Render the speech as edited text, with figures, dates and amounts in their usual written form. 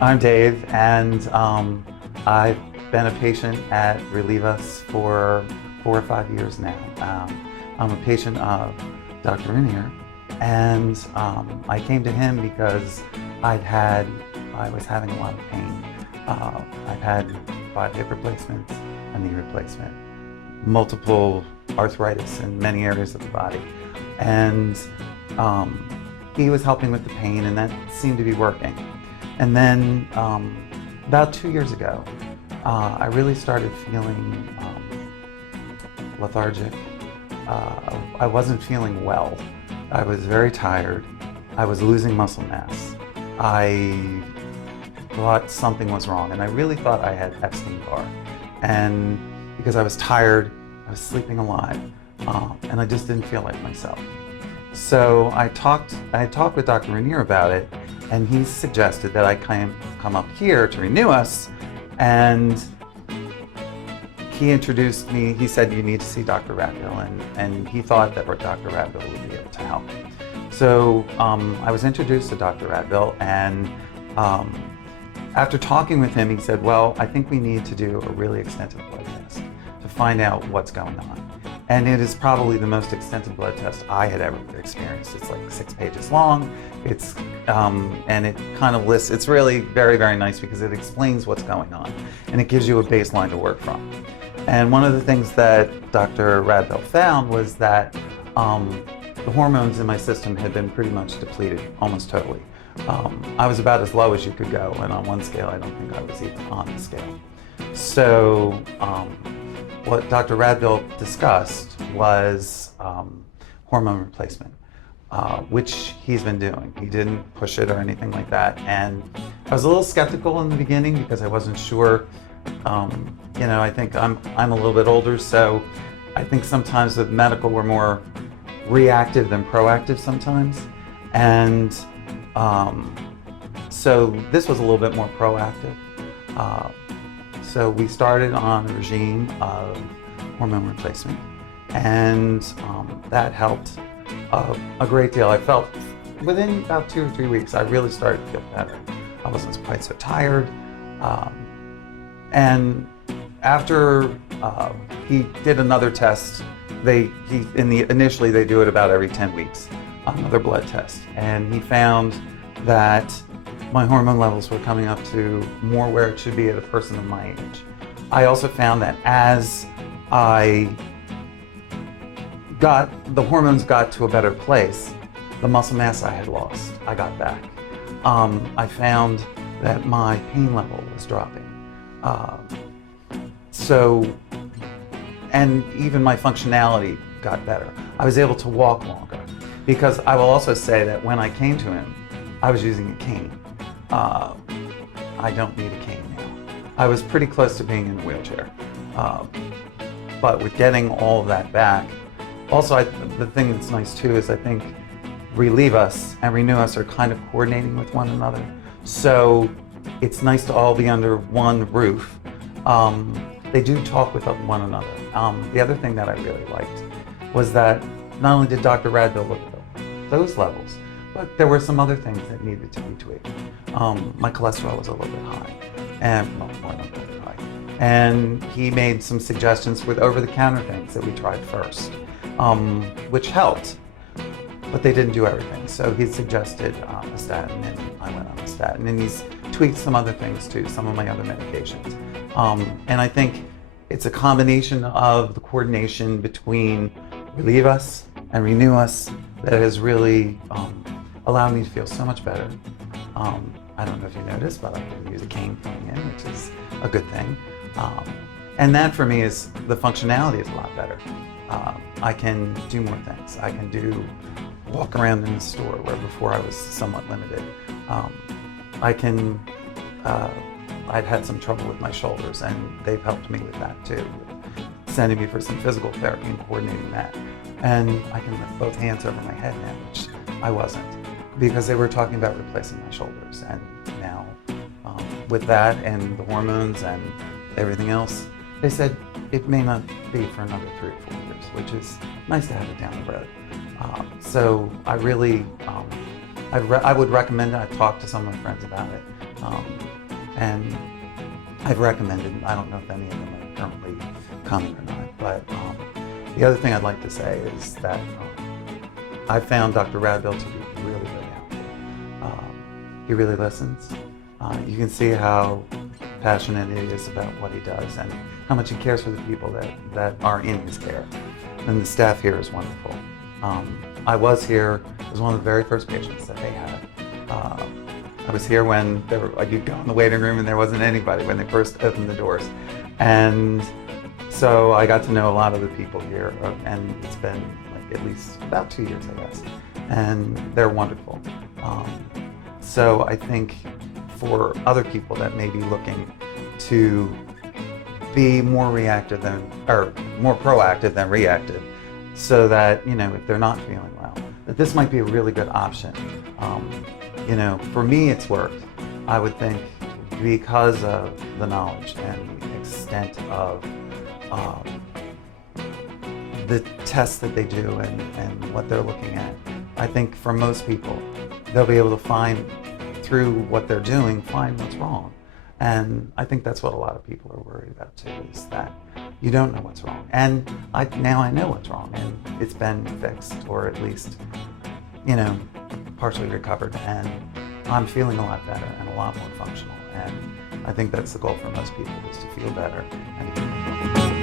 I'm Dave, and I've been a patient at Renewus for 4 or 5 years now. I'm a patient of Dr. Renewus, and I came to him because I was having a lot of pain. I've had 5 hip replacements, a knee replacement, multiple arthritis in many areas of the body, and he was helping with the pain, and that seemed to be working. And then about 2 years ago, I really started feeling lethargic. I wasn't feeling well. I was very tired. I was losing muscle mass. I thought something was wrong, and I really thought I had Epstein-Barr. And because I was tired, I was sleeping a lot, and I just didn't feel like myself. So I talked with Dr. Renewus about it, and he suggested that I come up here to Renewus, and he introduced me. He said, you need to see Dr. Radville, and he thought that Dr. Radville would be able to help. So I was introduced to Dr. Radville, and after talking with him, he said, well, I think we need to do a really extensive blood test to find out what's going on. And it is probably the most extensive blood test I had ever experienced. It's like 6 pages long. It's and it kind of lists. It's really very, very nice because it explains what's going on, and it gives you a baseline to work from. And one of the things that Dr. Radville found was that the hormones in my system had been pretty much depleted, almost totally. I was about as low as you could go, and on one scale, I don't think I was even on the scale. So what Dr. Radville discussed was hormone replacement, which he's been doing. He didn't push it or anything like that. And I was a little skeptical in the beginning because I wasn't sure. I think I'm a little bit older, so I think sometimes with medical we're more reactive than proactive sometimes. And so this was a little bit more proactive. So we started on a regime of hormone replacement, and that helped a great deal. I felt within about 2 or 3 weeks, I really started to feel better. I wasn't quite so tired. And after he did another test, initially they do it about every 10 weeks, another blood test, and he found that my hormone levels were coming up to more where it should be at a person of my age. I also found that as the hormones got to a better place, the muscle mass I had lost, I got back. I found that my pain level was dropping. And even my functionality got better. I was able to walk longer, because I will also say that when I came to him, I was using a cane. I don't need a cane now. I was pretty close to being in a wheelchair. But with getting all of that back, also the thing that's nice too is I think Renewus and Renewus are kind of coordinating with one another. So it's nice to all be under one roof. They do talk with one another. The other thing that I really liked was that not only did Dr. Radville look at those levels, but there were some other things that needed to be tweaked. My cholesterol was a little bit high, and more than a little bit high. And he made some suggestions with over-the-counter things that we tried first, which helped, but they didn't do everything. So he suggested a statin, and I went on a statin, and he's tweaked some other things too, some of my other medications. And I think it's a combination of the coordination between Renewus and Renewus that has really allowed me to feel so much better. I don't know if you noticed, but I can use a cane coming in, which is a good thing. And that for me is, the functionality is a lot better. I can do more things. I can walk around in the store where before I was somewhat limited. I'd had some trouble with my shoulders, and they've helped me with that too, sending me for some physical therapy and coordinating that. And I can lift both hands over my head now, which I wasn't, because they were talking about replacing my shoulders. And now with that and the hormones and everything else, they said it may not be for another 3 or 4 years, which is nice to have it down the road. So I really I would recommend it. I've talked to some of my friends about it, and I've recommended. I don't know if any of them are currently coming or not, but the other thing I'd like to say is that I found Dr. Radbill to be really, really helpful. He really listens. You can see how passionate he is about what he does and how much he cares for the people that are in his care. And the staff here is wonderful. I was here as one of the very first patients that they had. I was here when you'd go in the waiting room and there wasn't anybody when they first opened the doors. And so I got to know a lot of the people here, and it's been like at least about 2 years, I guess. And they're wonderful. So I think for other people that may be looking to be more reactive or more proactive than reactive, so that, if they're not feeling well, that this might be a really good option. For me, it's worked. I would think because of the knowledge and the extent of the tests that they do and what they're looking at. I think for most people, they'll be able to find, through what they're doing, find what's wrong. And I think that's what a lot of people are worried about too, is that you don't know what's wrong. And now I know what's wrong, and it's been fixed, or at least, partially recovered. And I'm feeling a lot better and a lot more functional. And I think that's the goal for most people, is to feel better. And